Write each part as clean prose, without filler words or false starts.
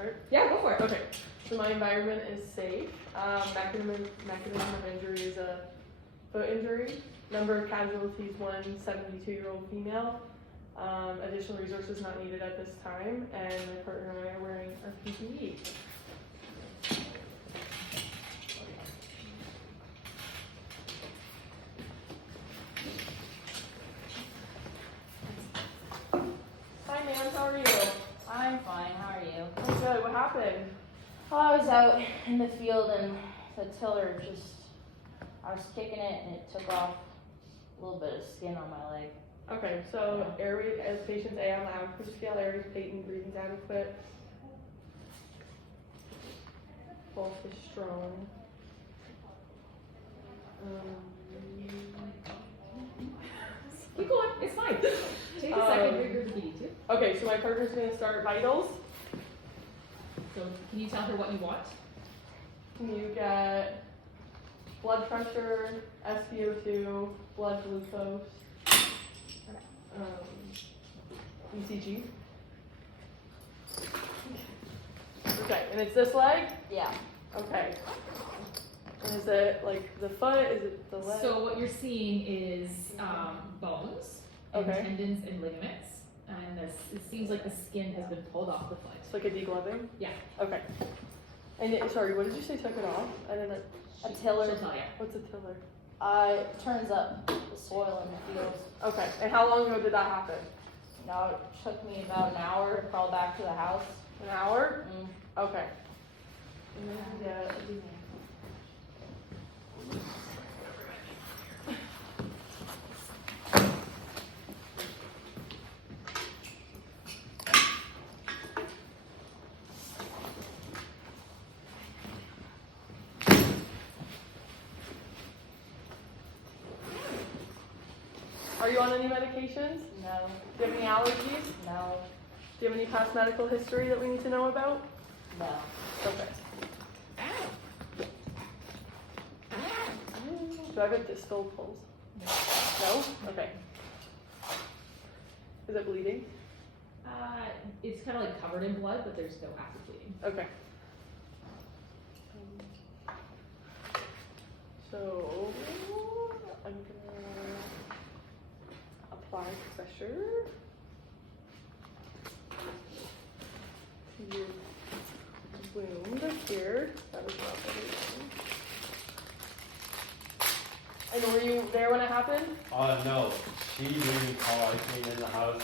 start? Yeah, go for it. Okay. So my environment is safe. Mechanism of injury is a foot injury. Number of casualties, 1 72-year-old female. Additional resources not needed at this time, and my partner and I are wearing our PPE. Hi, ma'am. How are you? I'm fine, how are you? I'm good. What happened? Well, I was out in the field and the tiller I was kicking it and it took off a little bit of skin on my leg. Okay, so airway, as patients A on the average scale, airways patent, breathing's adequate. Pulse is strong. Keep going, it's fine. Take a second, breathe if you need to. Okay, so my partner's gonna start vitals. So can you tell her what you want? Can you get blood pressure, SpO2, blood glucose, ECG? Okay, and it's this leg? Yeah. Okay. And is it like the foot? Is it the leg? So what you're seeing is bones, and Okay. tendons, and ligaments. And it seems like the skin has been pulled off the foot. It's like a degloving? Yeah. Okay. And sorry, what did you say took it off? I didn't. A tiller, She'll tell you. What's a tiller? it turns up the soil in the fields. Okay. And how long ago did that happen? Now it took me about an hour to crawl back to the house. An hour? Mm. Okay. And then you get Are you on any medications? No, Do you have any allergies? no, Do you have any past medical history that we need to know about? no. Okay. Do I have a distal pulse? No? Okay. Is it bleeding? It's kind of like covered in blood, but there's no active bleeding. Okay. So I'm gonna apply pressure to your wound here. That was not the reason. And were you there when it happened? No. She didn't even call. I came in the house.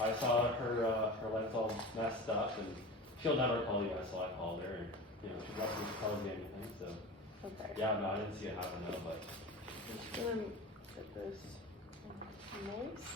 I saw her legs all messed up, and she'll never call you guys, so I called her, and she wasn't telling me anything. So Okay. yeah, no, I didn't see it happen though, but I'm just gonna get this moist.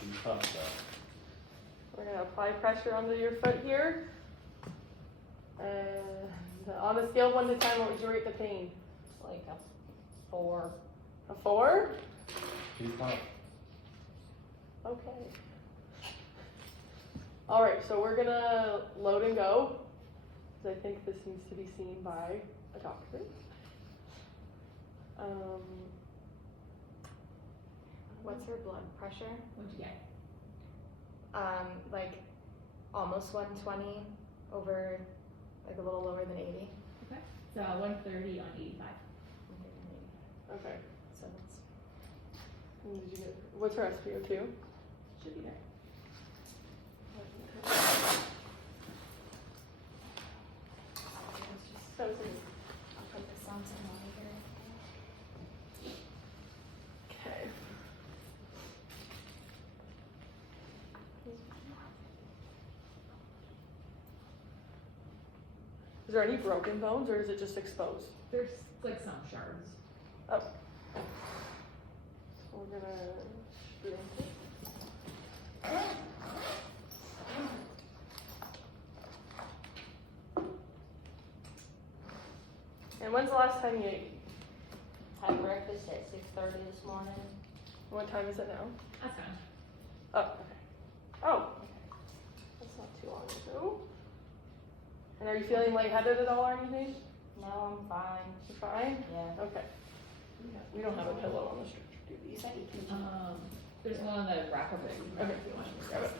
she's tough stuff. We're gonna apply pressure onto your foot here. And on a scale of 1 to 10, what would you rate the pain? It's like a 4. A 4? She's tough. Okay. All right, so we're gonna load and go, because I think this needs to be seen by a doctor. What's her blood pressure? What'd you get? Like almost 120 over, like a little lower than 80. Okay. So 130 on 85. Okay. So that's And did you get, what's her SpO2? Should be there. That was I'll put this on some monitor. okay. Is there any broken bones, or is it just exposed? There's like some shards. Oh. So we're gonna shrink it. And when's the last time you ate? Had breakfast at 6:30 this morning. What time is it now? That's fine. Oh, okay. Oh, okay. That's not too long ago. And are you feeling lightheaded at all or anything? No, I'm fine. You fine? Yeah. Okay. We don't have a pillow on the stretcher, do we? There's one on the wrapper, but you can grab it if you want. Grab it.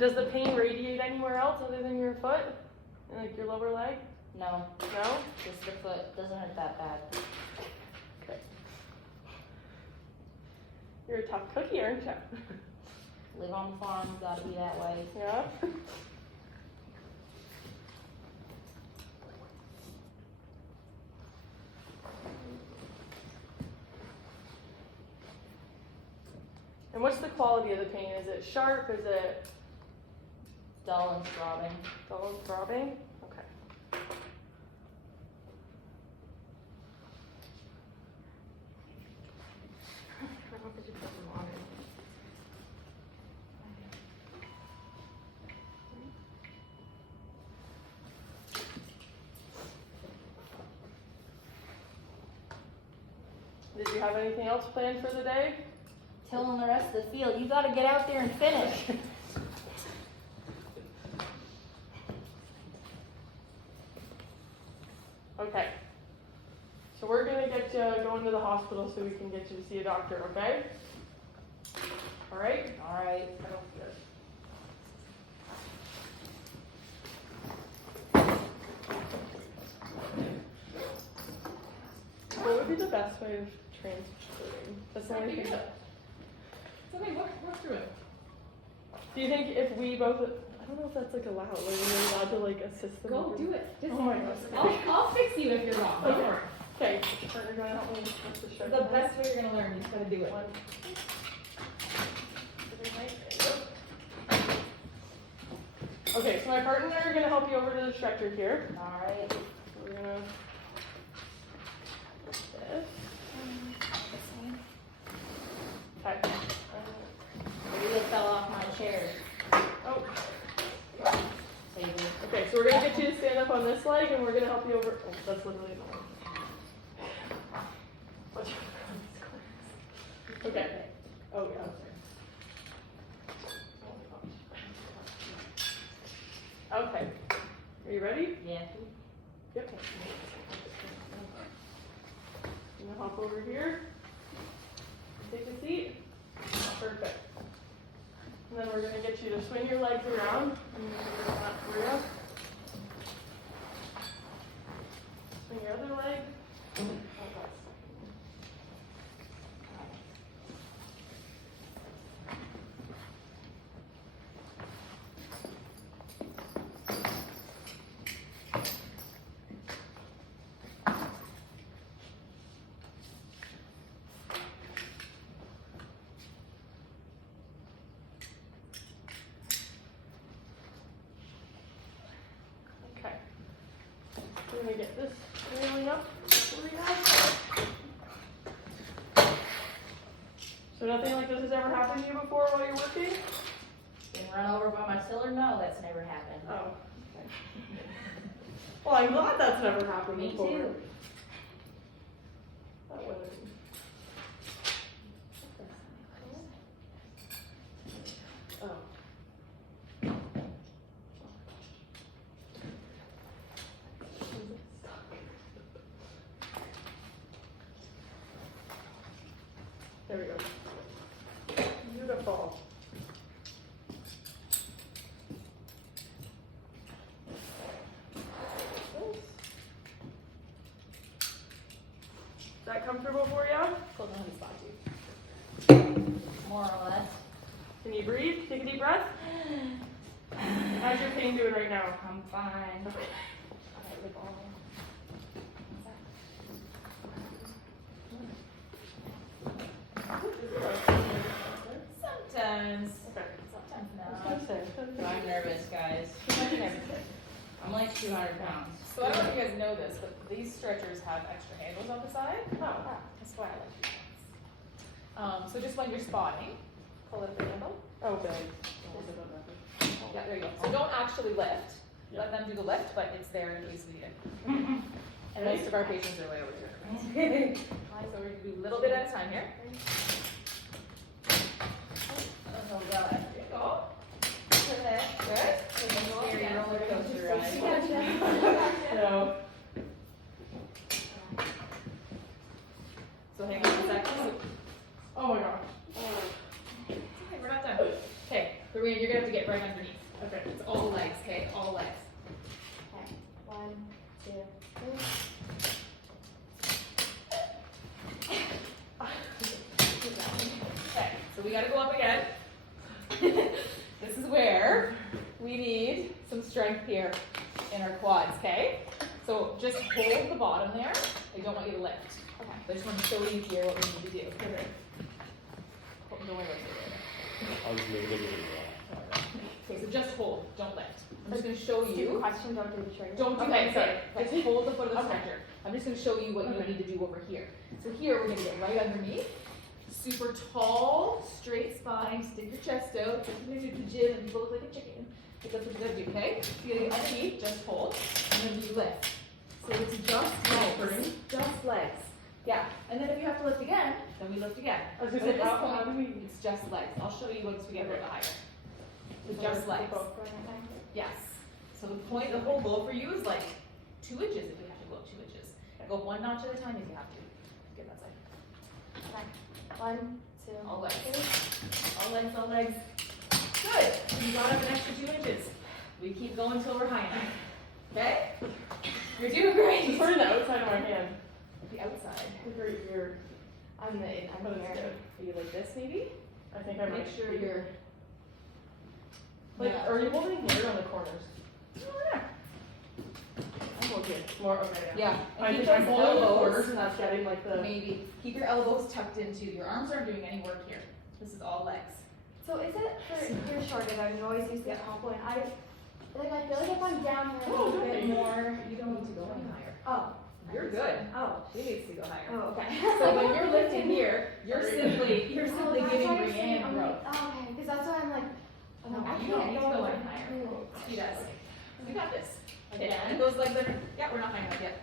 does the pain radiate anywhere else other than your foot? And like your lower leg? No, No? just the foot. Doesn't hurt that bad. Okay. You're a tough cookie, aren't you? Live on the farm, gotta be that way. Yeah. And what's the quality of the pain? Is it sharp? Is it Dull and throbbing. dull and throbbing? Okay. I don't think you put them on it. Did you have anything else planned for the day? Tilling the rest of the field. You gotta get out there and finish. Okay. So we're gonna get you going to the hospital so we can get you to see a doctor, okay? Alright? Alright. What would be the best way of transporting? That's the only thing. Somebody walk through it. Do you think if we both, I don't know if that's like allowed, like we're allowed to like assist them? Go do it. Just Oh my gosh. I'll fix you if you're wrong. Don't Okay. worry. Okay, partner, do you wanna help me with the It's shirt? the best way you're gonna learn. You just gotta do it. One. Okay, so my partner and I are gonna help you over to the stretcher here. Alright. We're gonna put this. Okay. Maybe it fell off my chair. Oh, Save it. okay, so we're gonna get you to stand up on this leg and we're gonna help you over. Oh, that's literally the one. Watch out. Okay. Oh, yeah. Okay. Are you ready? Yeah. Yep. I'm gonna hop over here. Take a seat. Perfect. And then we're gonna get you to swing your legs around. I'm gonna bring that for you. Swing your other leg. Okay. We're gonna get this railing up for you guys. So nothing like this has ever happened to you before while you're working? Been run over by my tiller? No, that's never happened. Oh. Okay. Well, I'm glad that's never happened Me before. too. That wouldn't. Oh. There we go. Beautiful. Is that comfortable for you? Hold on, spot you. More or less. Can you breathe? Take a deep breath. How's your pain doing right now? I'm fine. Alright, lip all in. Sometimes. Okay. Sometimes I was not. gonna say. I'm nervous, guys. I'm like 200 pounds. So I don't know if you guys know this, but these stretchers have extra handles on the side. Oh. That's why I like these ones. So just when you're spotting, pull up the handle. Oh, good. Yeah, there you go. So don't actually lift. Let them do the lift, but it's there in case we need it. And most of our patients are way over here. So we're gonna do a little bit at a time here. Oh, God. Go. Good. Good. Scary roller coaster ride. No. So hang on a second. Oh my gosh. Okay, we're not done. Okay, the So Rianne, you're gonna have to get right underneath. Okay. It's all the legs, okay? All the legs. Okay, 1, 2, 3. Okay, so we gotta go up again. This is where we need some strength here in our quads, okay? So just hold the bottom there. I don't want you to lift. Okay. I just want to show you here what we need to do. Okay. Don't worry about it. I'll just move it a little. Okay, so just hold, don't lift. I'm just gonna show Stupid you. question, don't do the trigger. Don't do Okay, anything. sorry. Just hold the foot of the Okay. stretcher. I'm just gonna show you what you Okay. need to do over here. So here we're gonna get right underneath. Super tall, straight spine, stick your chest out. Like you're gonna do the gym and people look like a chicken. But that's what you're gonna do, okay? You're gonna get underneath, just hold, and then we lift. So it's just legs. Just legs. Yeah. And then if you have to lift again, then we lift again. I was gonna But say, at this how point, do we? it's just legs. I'll show you once we get a little higher. So just legs. Yes. So the point, the whole goal for you is like 2 inches if you have to go up 2 inches. Go 1 notch at a time if you have to. Get that side. Okay. 1, 2, All legs. 3. All legs, all legs. Good. You got up an extra 2 inches. We keep going until we're high enough. Okay? You're doing great. Just put it the outside of my hand. The outside. Right here. I'm But here. it's good. Are you like this maybe? I think I might. Make sure you're. Like, Yeah. are you holding here on the corners? Oh, yeah. I'm holding more. Okay. Yeah. I And keep think I'm those holding the elbows. corners and that's getting like the. Maybe. Keep your elbows tucked into. Your arms aren't doing any work here. This is all legs. So is it for your shorter? I've always used the top one. I feel like if I'm down here a Oh, little bit okay. more. You don't need to go any higher. Oh. You're good. Oh. She needs to go higher. Oh, okay. So when you're lifting here, you're Sorry. simply That's giving why I'm saying, Rianne growth. Oh, okay, because that's why I'm like, oh, No, I you don't can't need to go go any any higher. higher. She does. We got this. Again? And those legs are, yeah, we're not high enough yet.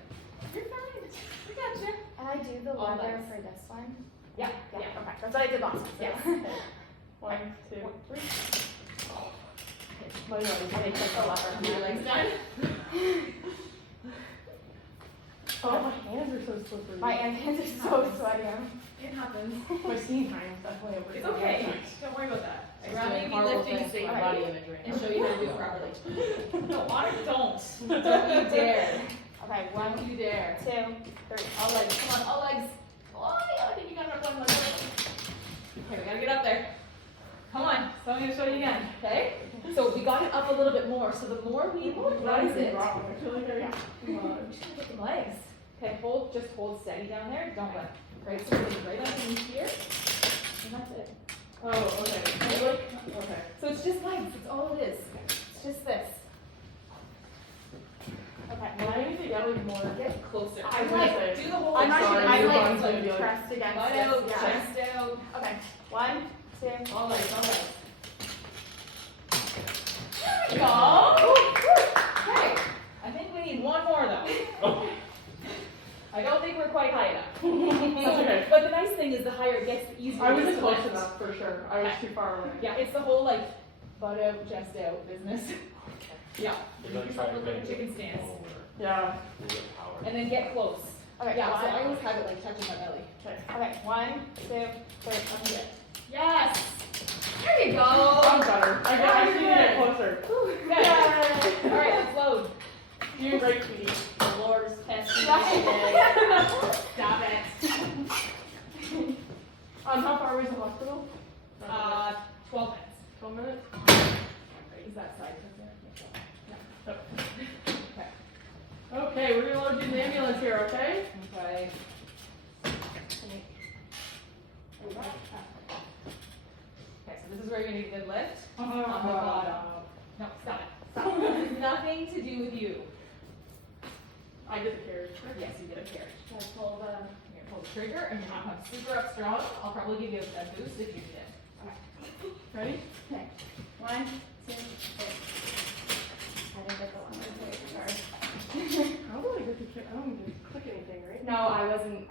You're fine. We got you. And I do the All leather legs. for this one. Yeah, Yeah. yeah. Okay. That's what I did last time. Yes. 1, 2, 3. My nose. I didn't take the leather. Your legs done? Oh, my hands are so slippery. My hands are so sweaty. It happens. My seam time is definitely over. It's okay. Don't worry about that. I'd rather you be horrible lifting things to my straight body right imagery. and show you how to do it properly. No, Honor, don't. Don't you dare. Okay, 1, Don't you dare. 2, 3. All legs, come on, all legs. Oh, yeah, I think you got enough one leg. Okay, we gotta get up there. Come on, so I'm gonna show you again, okay? So we got it up a little bit more, so the more we rise it, I feel like I. Come on. we should get the legs. Okay, hold, just hold steady down there, don't let. Right, so right underneath here, and that's it. Oh, okay. Okay, look. Okay. So it's just legs, it's all it is. It's just this. Okay. Well, I need to get like more. Get closer. I was gonna like, say, do the whole I'm thing. actually, sorry, I'm you're like, going to be like- pressed against Butt this. out, Yeah. chest out. Okay. 1, 2. All legs, all legs. There we go. Okay, I think we need one more though. I don't think we're quite high enough. That's okay. But the nice thing is the higher it gets, the easier I it is wasn't to close lift. enough for sure. I was too far away. Yeah, it's the whole like butt out, chest out business. Yeah. You're gonna try to Look like a make chicken it stance. over. Yeah. You get power. And then get close. Okay. Yeah, so I 1, always have it like touching my belly. okay. 1, 2, 3. That's it. Yes! There you I'm go! better. I Yeah, need to you're get good. closer. Good. Alright, let's load. You're doing great, sweetie. The Lord's testing Stop me it. today. Stop it. How far away is the hospital? 12 minutes. 12 minutes? Is that side? Okay. Okay, we're gonna load you in the ambulance here, okay? Okay. Okay, so this is where you're gonna get a good lift. On the bottom. No, stop it. Stop. This has nothing to do with you. I did the carriage. Yes, you get a carriage. You're gonna pull the trigger and you're not going super up strong. I'll probably give you a boost if you need it. Ready? Okay. 1, 2, 3. I didn't get the 1. Sorry. I don't want to get the I don't need to click anything, right? No, I didn't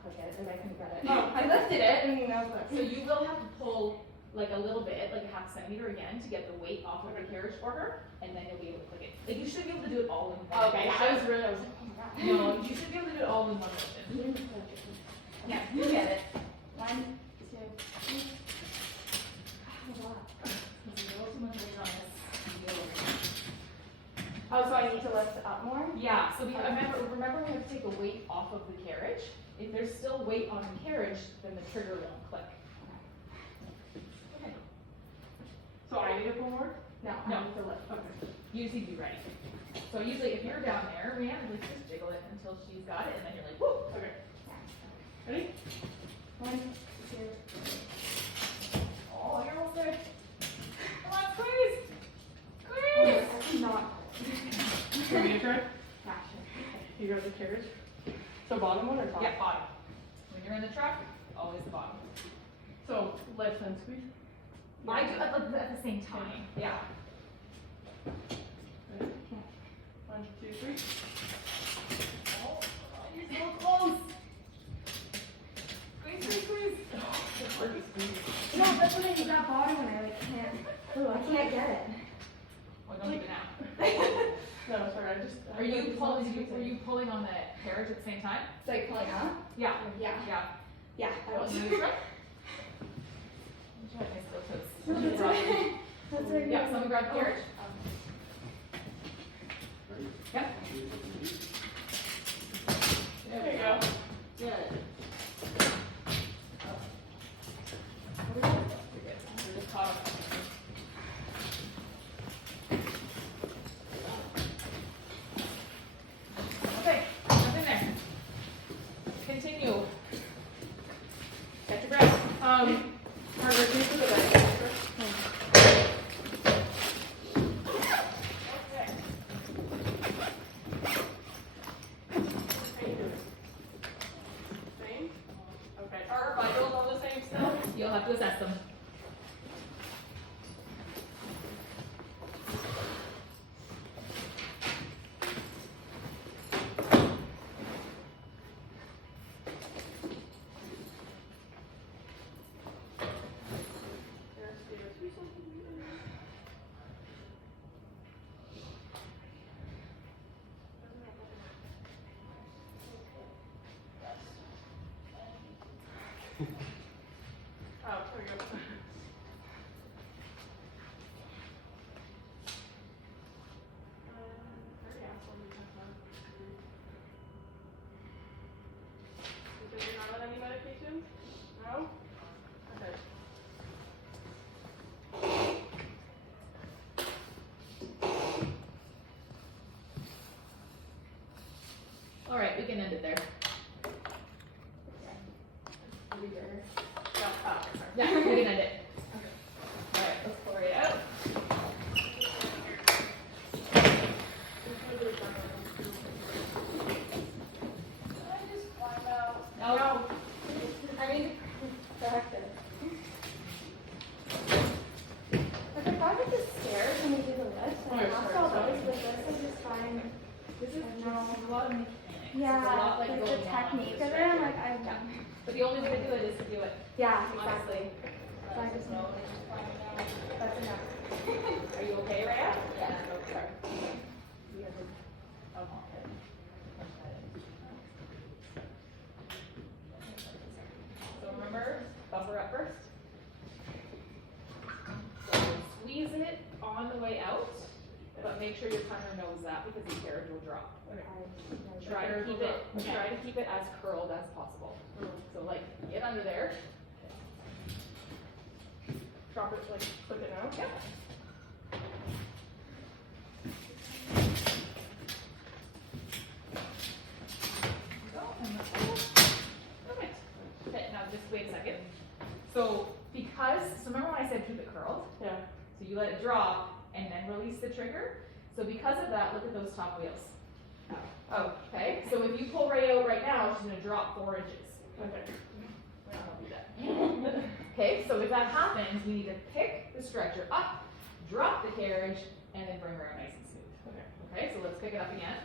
click it and I couldn't get it. Oh, I lifted it and I was So you will have to pull like a little bit, like a half centimeter again to get the weight off of the carriage for her, and then you'll be able to click it. Like you should be able to do it all in one. Okay, motion. I was like, oh my god. No, you should be able to do it all in one motion. Yeah, you get it. 1, 2, 3. so remember we have to take the weight off of the carriage. If there's still weight on the carriage, then the trigger won't click. Okay. So I need to pull more? No. No. I need to lift. Okay. You just need to be ready. So usually if you're down there, Rianne, like just jiggle it until she's got it, and then you're like, whoo. Okay. Ready? 1, 2. Oh, you're almost there. Come on, squeeze. Oh, Squeeze. I cannot. Want me to try? Yeah, sure. You go to the carriage? So bottom one or top? Yeah, bottom. When you're in the truck, always the bottom. So lift and squeeze? I do at the same time. Yeah. Ready? 1, 2, 3. Oh, you're so close. Squeeze, squeeze, squeeze. No, that's what I need that bottom one. I like can't. I can't get it. Well, don't do it now. No, sorry, I just. Are you pulling on the carriage at the same time? It's like pulling up. Yeah. Yeah. Yeah. Yeah, that was. You wanna try? Try my steel toes. No, that's okay. That's okay. Yeah, someone grab the carriage. Yep. There you go. Good. You're good. You're just caught up. Okay, nothing there. Continue. Catch your breath. Margaret, can you put it back first? Okay. How you doing? Same? Okay. Are our vitals all the same still? You'll have to assess them. Oh, there we go. You said you're not on any medications? No? Okay. All right, we can end it there. Yeah, we can end it. All right, let's pour it out. No. I mean, back there. Like if I get the stairs when we do the lift, Oh, and after sorry, all sorry. those, with this, I just find. This is I know. a lot of mechanics. Yeah, There's a lot, like, like the going on technique with of this it, I'm right like, here. I've done. But the only way to do it is to do it. Yeah, Honestly. exactly. So I just know. That's enough. Are you okay, Rhea? Yeah. Oh, sorry. You have to. Oh, okay. So remember, bumper up first. So squeeze it on the way out, but make sure your timer knows that because the carriage will drop. Try to keep it as curled as possible. So like get under there. Drop it, like, flip it out? Yeah. Perfect. Okay, now just wait a second. So remember when I said keep it curled? Yeah. So you let it drop and then release the trigger. So because of that, look at those top wheels. Oh, okay. So if you pull Ray out right now, she's gonna drop 4 inches. Okay. We're not gonna do that. Okay, so if that happens, we need to pick the stretcher up, drop the carriage, and then bring her out nice and smooth. Okay. Okay, so let's pick it up again.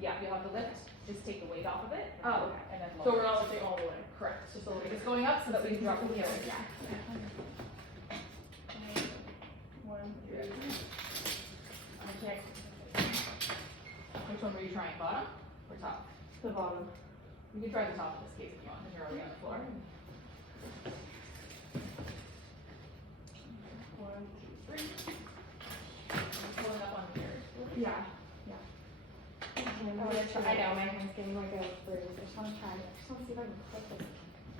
Yeah, you'll have to lift, just take the weight off of it. Oh, okay. And then So lower. we're not lifting all the way. Correct, just a little bit. It's going up so that we can drop the carriage. Yeah. 1, 2, I can't. Which one were you trying, bottom or top? the bottom. You can try the top in this case if you want, because you're already on the floor. 1, 2, 3. Pulling up on the carriage. Yeah. Yeah. try. I know my hand's getting like a bruise. I just want to try it. I just want to see if I can click it.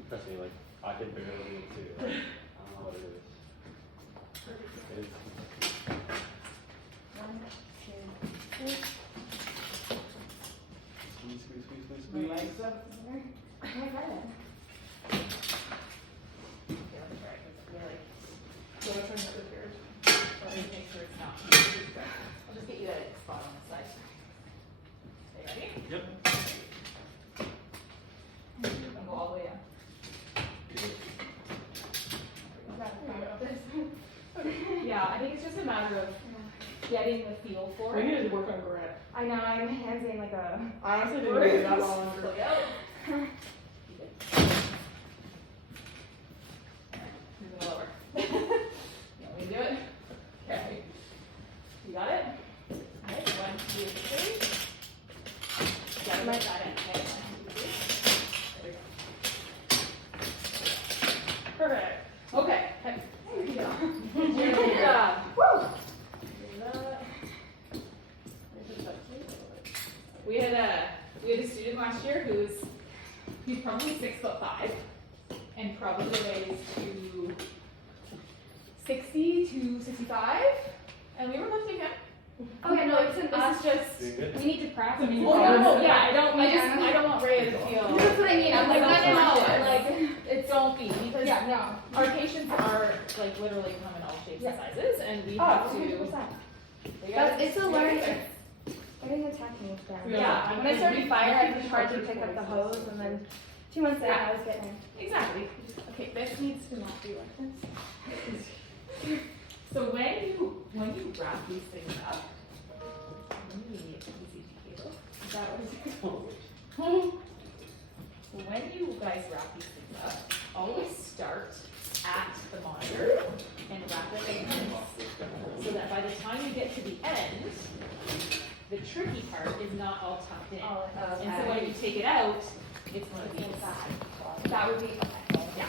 Trust me, like, I can barely do it too. Like, I don't know what it is. It's, One, two, three. squeeze. My legs up there. I got it. So which one's the third? Let me make sure it's not. I'll just get you a spot on the side. Okay, ready? yep. And go all the way up. Yeah, I think it's just a matter of getting the feel for We it. need to work on Grant. I know, my hand's in like a. I honestly didn't do that long Pull under. it out. Move it lower. You want me to do it? Okay. You got it? Okay, 1, 2, 3. Got it, got it. Okay, 1, 2, 3. There we go. Perfect. Okay. There we go. Good job. Woo! We had a student last year he's probably 6'5" and probably weighs to 60 to 65, and we were lifting him. Okay, no, it's an us. Just Doing good? We need to practice. I mean, oh no, yeah, I Yeah. don't want Ray to feel. That's what I mean. I'm like, no, not like it don't be because Yeah, no. our patients are like literally come in all shapes and Yeah. sizes, and we Oh, have 100%. to. That's, it's a learning. Getting the technique down. Yeah. When I started fire, I just tried to pick up the hose, and then 2 months later, Yeah. I was getting. Exactly. Okay, this needs to not be like this. So when you wrap these things up, let me easy cable. Is that what it is? So when you guys wrap these things up, always start at the monitor and wrap it in place, so that by the time you get to the end, the tricky part is not all tucked in. Oh, And so when you take it out, it's going to be inside. That would be okay. Yeah.